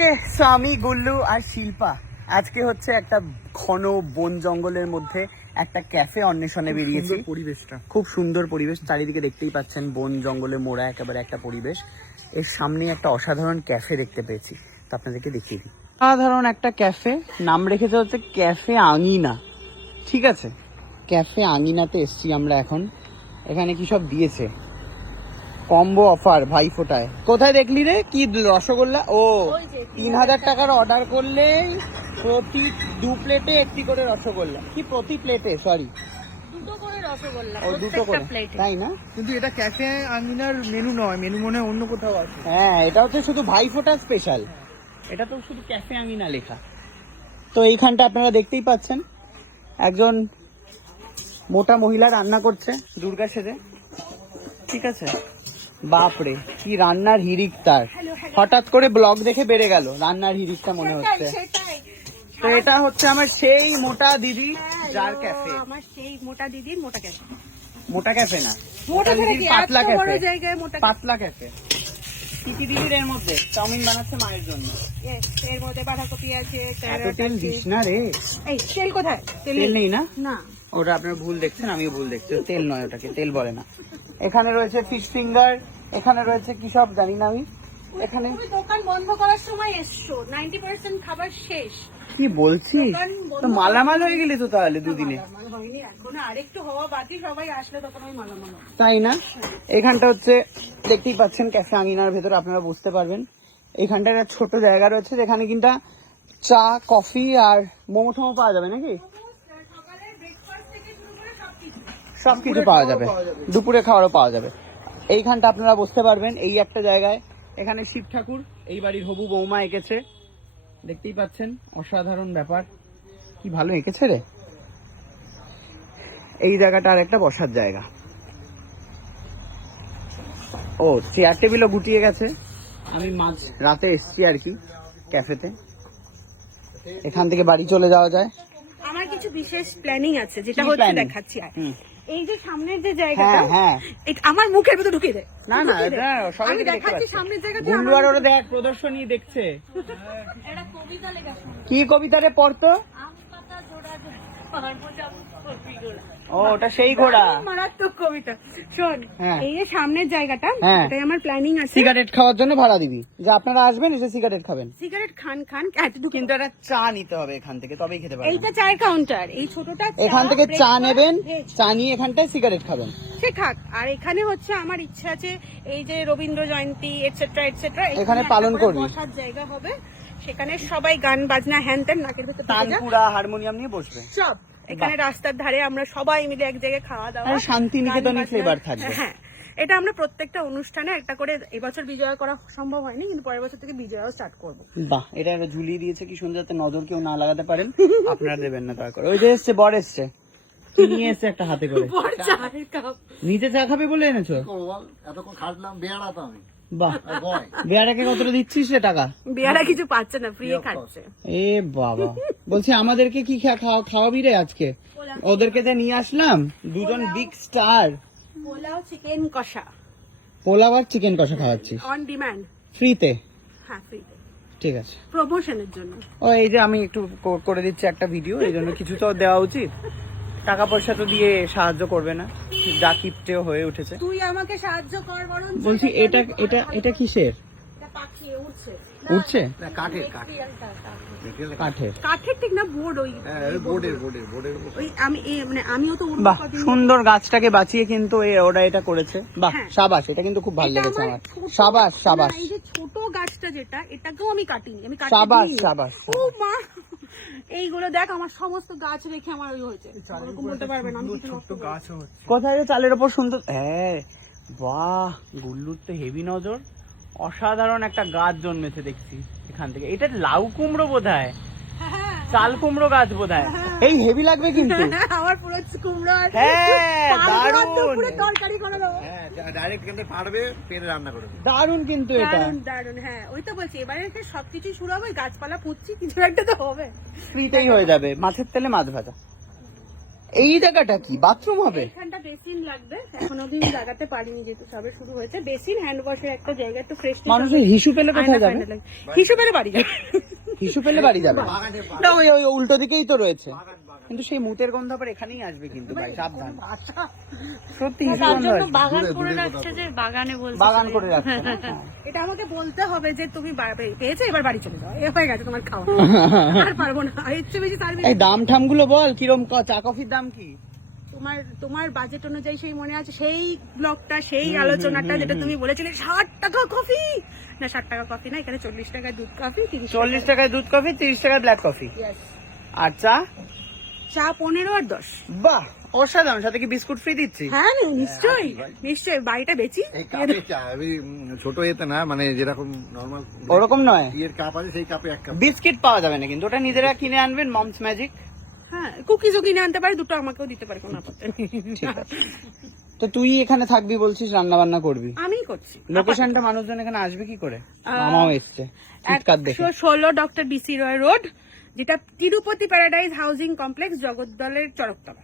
ওকে, so আমি গুল্লু আর শিল্পা আজকে হচ্ছে একটা ঘন বন জঙ্গলের মধ্যে একটা ক্যাফে অন্বেষণে বেরিয়েছি। পরিবেশটা খুব সুন্দর পরিবেশ, চারিদিকে দেখতেই পাচ্ছেন বন জঙ্গলে মোড়া একেবারে একটা পরিবেশ। এর সামনে একটা অসাধারণ ক্যাফে দেখতে পেয়েছি, তো আপনাদেরকে দেখিয়ে দিই। সাধারণ একটা ক্যাফে, নাম রেখেছে হচ্ছে ক্যাফে আঙিনা। ঠিক আছে, ক্যাফে আঙিনাতে এসছি আমরা এখন। এখানে কি সব দিয়েছে, কম্বো অফার ভাইফোঁটায়। কোথায় দেখলি রে কি রসগোল্লা? ও 3000 টাকার অর্ডার করলে প্রতি 2 প্লেটে একটি করে রসগোল্লা। কি প্রতি প্লেটে? সরি, দুটো করে রসগোল্লা, ও দুটো করে, তাই না? কিন্তু এটা ক্যাফে আমিনার মেনু নয়, মেনু মনে হয় অন্য কোথাও আছে। হ্যাঁ, এটা হচ্ছে শুধু ভাইফোঁটা স্পেশাল, এটা তো শুধু ক্যাফে আঙিনা লেখা। তো এইখানটা আপনারা দেখতেই পাচ্ছেন একজন মোটা মহিলা রান্না করছে দুর্গা সেজে। ঠিক আছে, বাপরে কি রান্নার হিরিক তার! হঠাৎ করে ব্লগ দেখে বেড়ে গেল রান্নার হিরিকটা মনে হচ্ছে। তো এটা হচ্ছে আমার সেই মোটা দিদি যার ক্যাফে। আমার সেই মোটা দিদির মোটা ক্যাফে। মোটা ক্যাফে না, মোটা দিদির পাতলা এত বড় ক্যাফে। জায়গায় মোটা পাতলা ক্যাফে। কি কি দিদির এর মধ্যে? চাউমিন বানাচ্ছে মায়ের জন্য। Yes, এর মধ্যে বাঁধাকপি আছে, এত ক্যারট তেল আছে। দিস না রে। এই তেল কোথায়? তেল নেই না? না। ওটা আপনারা ভুল দেখছেন, আমিও ভুল দেখছি। তেল নয়, ওটাকে তেল বলে না। এখানে রয়েছে ফিশ ফিঙ্গার, এখানে রয়েছে কি সব জানি না আমি। এখানে তুমি দোকান বন্ধ করার সময় এসছো, 90% খাবার শেষ। কি বলছিস? তো মালামাল হয়ে গেলি তো তাহলে দুদিনে। মালামাল হয়নি এখনো, আরেকটু হওয়া বাকি। সবাই আসলে তখন ওই মালামাল হবে। তাই না? এখানটা হচ্ছে দেখতেই পাচ্ছেন ক্যাফে আঙিনার ভেতর, আপনারা বুঝতে পারবেন। এখানটা একটা ছোট জায়গা রয়েছে যেখানে কিন্তু চা, কফি আর মোমো টোমো পাওয়া যাবে নাকি? সকালের ব্রেকফাস্ট থেকে শুরু করে সবকিছু। সবকিছু পাওয়া যাবে, দুপুরে খাওয়ারও পাওয়া যাবে। এইখানটা আপনারা বুঝতে পারবেন, এই একটা জায়গায়। এখানে শিব ঠাকুর, এই বাড়ির হবু বৌমা এঁকেছে, দেখতেই পাচ্ছেন। অসাধারণ ব্যাপার, কি ভালো এঁকেছে রে। এই জায়গাটা আর একটা বসার জায়গা। ও, চেয়ার টেবিলও গুটিয়ে গেছে। আমি মাঝ রাতে এসছি আর কি ক্যাফেতে। এখান থেকে বাড়ি চলে যাওয়া যায়। আমার কিছু বিশেষ প্ল্যানিং আছে, যেটা কি হচ্ছে planning? দেখাচ্ছি। হুম। এই যে সামনের যে জায়গাটা, হ্যাঁ হ্যাঁ, এটা আমার মুখের ভিতর ঢুকিয়ে দে। না না, ঢুকিয়ে দে। এটা সবাই আমি দেখতে দেখাচ্ছি পাচ্ছে। সামনের জায়গাটা। গুল্লু আর ওরা দেখ প্রদর্শনী দেখছে। এটা কবিতা লেখা শুনবো। কি কবিতা রে পড়তো? আম পাতা জোড়া জোড়া, পারবো কবি গোড়া। ও, ওটা সেই ঘোড়া। মারাত্মক কবিতা। শোন, হ্যাঁ। এই যে সামনের জায়গাটা, হ্যাঁ। এটাই আমার প্ল্যানিং আছে। সিগারেট খাওয়ার জন্য ভাড়া দিবি, যে আপনারা আসবেন এসে সিগারেট খাবেন। সিগারেট খান, কিন্তু একটা চা নিতে হবে এখান থেকে, তবেই খেতে পারবেন। এইটা চায়ের কাউন্টার, এই ছোটটা চা, এখান থেকে চা breakfast, নেবেন, veg। চা নিয়ে এখানটায় সিগারেট খাবেন। সে খাক। আর এখানে হচ্ছে আমার ইচ্ছা আছে, এই যে রবীন্দ্র জয়ন্তী এটসেট্রা এটসেট্রা, এখানে পালন করবি। বসার জায়গা হবে, সেখানে সবাই গান বাজনা হ্যান ত্যান নাকের ভেতর ঢুকে যাক। তানপুরা হারমোনিয়াম নিয়ে বসবে সব এখানে রাস্তার ধারে আমরা সবাই মিলে এক জায়গায় খাওয়া দাওয়া, আর শান্তিনিকেতনী গান বাজনা। ফ্লেভার থাকবে। হ্যাঁ, এটা আমরা প্রত্যেকটা অনুষ্ঠানে একটা করে, এবছর বিজয়া করা সম্ভব হয়নি, কিন্তু পরের বছর থেকে বিজয়াও স্টার্ট করবো। বাহ, এটা একটা ঝুলিয়ে দিয়েছে কি সুন্দর, যাতে নজর কেউ না লাগাতে পারেন। আপনারা দেবেন না দয়া করে। ওই যে এসছে, বর এসছে, কি নিয়ে এসছে একটা হাতে করে। বড় চায়ের কাপ। নিজে চা খাবে বলে এনেছো? এতক্ষণ খাটলাম, বেয়ারা তো আমি। বাহ, বেয়ারাকে কতটা দিচ্ছিস রে টাকা? বিয়ারা কিছু পাচ্ছে না, ফ্রি খাচ্ছে। এ বাবা, বলছি আমাদেরকে কি খাওয়াবি রে আজকে? ওদেরকে যে নিয়ে আসলাম, দুজন বিগ স্টার। পোলাও, চিকেন কষা পোলাও আর চিকেন কষা খাওয়াচ্ছিস অন ডিমান্ড। ফ্রিতে? হ্যাঁ, ফ্রিতে, ঠিক আছে। প্রমোশনের জন্য। ও, এই যে আমি একটু করে দিচ্ছি একটা ভিডিও, এই জন্য কিছু তো দেওয়া উচিত। টাকা পয়সা তো দিয়ে সাহায্য করবে না, যা কিপটেও হয়ে উঠেছে। তুই আমাকে সাহায্য কর বরং। বলছি এটা কিসের? এটা পাখি উড়ছে। উঠছে? না, কাঠের কাঠের? কাঠের ঠিক না, বোর্ড। ওই বোর্ডের ওই আমি মানে আমিও তো উড়বো বাহ, কদিন। সুন্দর গাছটাকে বাঁচিয়ে কিন্তু ওরা এটা করেছে। বাহ, হ্যাঁ। সাবাস, এটা কিন্তু খুব ভালো এটা লেগেছে আমার আমার। ছোট- সাবাস সাবাস না, এই যে ছোট গাছটা যেটা, এটাকেও আমি কাটিনি, আমি কাটিনি। সাবাস সাবাস। ও মা, এইগুলো দেখ, আমার সমস্ত গাছ রেখে আমার ওই হয়েছে। ওরকম বলতে পারবে না, আমি কিছু নষ্ট করিনি। গাছও হচ্ছে। কোথায় যে চালের ওপর সুন্দর। হ্যাঁ, বাহ, গুল্লুর তো হেভি নজর। অসাধারণ একটা গাছ জন্মেছে দেখছি এখান থেকে। এটা লাউ কুমড়ো বোধহয়, হ্যাঁ, চাল কুমড়ো গাছ বোধহয়। এই হেভি লাগবে কিন্তু। আমার পুরো কুমড়ো আর হ্যাঁ, পারবো তো দারুণ। পুরো তরকারি করে দেবো। হ্যাঁ, ডাইরেক্ট কিন্তু পারবে, পেরে রান্না করে দেবে। দারুণ কিন্তু এটা। দারুন দারুন, হ্যাঁ, ওই তো বলছি, এবারে সবকিছু শুরু হবে, গাছপালা পুঁতছি, কিছু একটা তো হবে। ফ্রিতেই হয়ে যাবে, মাছের তেলে মাছ ভাজা। এই জায়গাটা কি বাথরুম হবে? এখানটা বেসিন লাগবে, এখন অবধি আমি লাগাতে পারিনি যেহেতু সবে শুরু হয়েছে। বেসিন, হ্যান্ড ওয়াশের একটা জায়গা, একটু ফ্রেশ মানুষের হিসু পেলে কোথায় যাবে? হিসু পেলে বাড়ি যাবে। হিসু পেলে বাড়ি যাবে না, ওই ওই উল্টো দিকেই তো রয়েছে। কিন্তু সেই মুতের গন্ধ আবার এখানেই আসবে কিন্তু ভাই, সাবধান। সত্যি হিসু তার গন্ধ জন্য আসবে। বাগান করে রাখছে, যে বাগানে বলছে বাগান করে রাখছে না? এটা আমাকে বলতে হবে যে তুমি পেয়েছো, এবার বাড়ি চলে যাও, এ হয়ে গেছে তোমার খাওয়া, আর পারবো না, আর এর চেয়ে বেশি সার্ভিস। এই দাম ঠাম গুলো বল, কিরম চা কফির দাম কি? তোমার বাজেট অনুযায়ী সেই মনে আছে সেই ব্লগটা, সেই আলোচনাটা যেটা তুমি বলেছিলে 60 টাকা কফি, না 60 টাকা কফি না, এখানে 40 টাকায় দুধ কফি, 40 টাকায় দুধ কফি, 30 টাকায় ব্ল্যাক কফি, আর চা 15 আর 10। বাহ, অসাধারণ। সাথে কি বিস্কুট ফ্রি দিচ্ছি? হ্যাঁ নিশ্চয়ই নিশ্চয়ই, বাড়িটা বেচি। এই কাপে চা, আমি ছোট এতে না, মানে যেরকম নরমাল ওরকম নয়, ইয়ের কাপ আছে সেই কাপে এক কাপ। বিস্কিট পাওয়া যাবে না কিন্তু, ওটা নিজেরা কিনে আনবেন, মমস ম্যাজিক। হ্যাঁ, কুকিজও কিনে আনতে পারে, দুটো আমাকেও দিতে পারে, কোনো আপত্তি নেই। ঠিক আছে। তো তুই এখানে থাকবি বলছিস, রান্না বান্না করবি, আমিই করছি। লোকেশনটা মানুষজন এখানে আসবে কি করে? মামাও এসছে চিৎকার দেখে। 116 ডক্টর ডিসি রয় রোড, যেটা তিরুপতি প্যারাডাইজ হাউজিং কমপ্লেক্স, জগদ্দলের চরকতলা।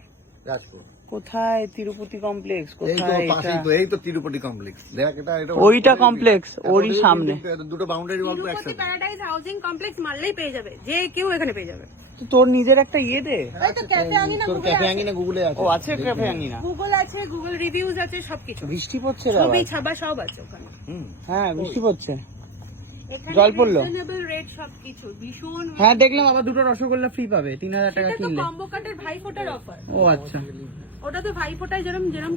রাজপুর। কোথায় তিরুপতি কমপ্লেক্স? এই তো কোথায় এটা? পাশেই তো, এই তো তিরুপতি কমপ্লেক্স। দেখ এটা ওইটা কমপ্লেক্স, ওরই সামনে। দুটো বাউন্ডারি ওয়াল তো তিরুপতি একসাথে। প্যারাডাইজ হাউজিং কমপ্লেক্স মারলেই পেয়ে যাবে, যে কেউ এখানে পেয়ে যাবে। তো তোর নিজের একটা ইয়ে দে। এই তো ক্যাফে আনি না, তোর ক্যাফে আঙ্গিনা গুগলে আছে। ও আছে ক্যাফে আনি না? গুগল আছে, গুগল রিভিউজ আছে, সবকিছু, বৃষ্টি পড়ছে রে ছবি আবার। ছাবা সব আছে ওখানে। হুম। হ্যাঁ বৃষ্টি পড়ছে। এখানে জল পড়লো? রিজনেবল রেট সবকিছু, ভীষণ। হ্যাঁ দেখলাম, আবার দুটো রসগোল্লা ফ্রি পাবে 3000 টাকা এটা তো কিনলে। কম্বো কাটের ভাইফোঁটার অফার। ও আচ্ছা, ওটা তো ভাইফোঁটায় যেরকম যেরকম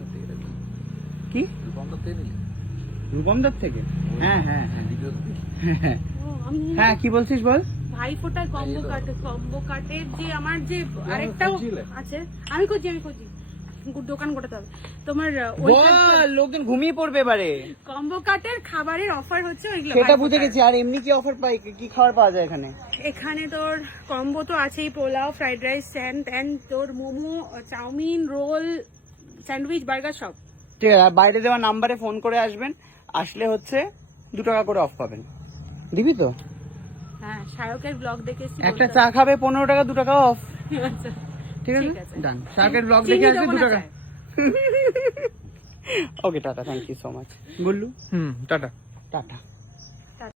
কি বন্ধ থেকে নিলি? রূপমদার থেকে? হ্যাঁ হ্যাঁ হ্যাঁ হ্যাঁ ও, আমি হ্যাঁ, কি বলছিস বল? ভাইফোঁটায় কম্বো কাটের যে আমার যে আরেকটাও আছে, আমি খুঁজি দোকান গোটাতে হবে তোমার। বল, লোকজন ঘুমিয়ে পড়বে এবারে। কম্বো কাটের খাবারের অফার হচ্ছে ওইগুলো। সেটা ভাইফোঁটার। বুঝে গেছি, আর এমনি কি অফার পাই, কি খাবার পাওয়া যায় এখানে? এখানে তোর কম্বো তো আছেই, পোলাও, ফ্রাইড রাইস, স্যান্ড, তোর momo, chowmein, roll, sandwich, burger সব। ঠিক আছে, আর বাইরে দেওয়া নাম্বারে ফোন করে আসবেন, আসলে হচ্ছে 2 টাকা করে অফ পাবেন। দিবি তো? হ্যাঁ, শায়কের ব্লগ দেখে এসেছি একটা বলতে চা খাবে 15 টাকা, 2 টাকা অফ। হবে। আচ্ছা, ঠিক ঠিক আছে, আছে। ডান। শার্কের ব্লগ চিনি দেখে আসলে দেবো 2 না টাকা। চায়। Okay tata, thank you so much. Gullu, tata. Tata.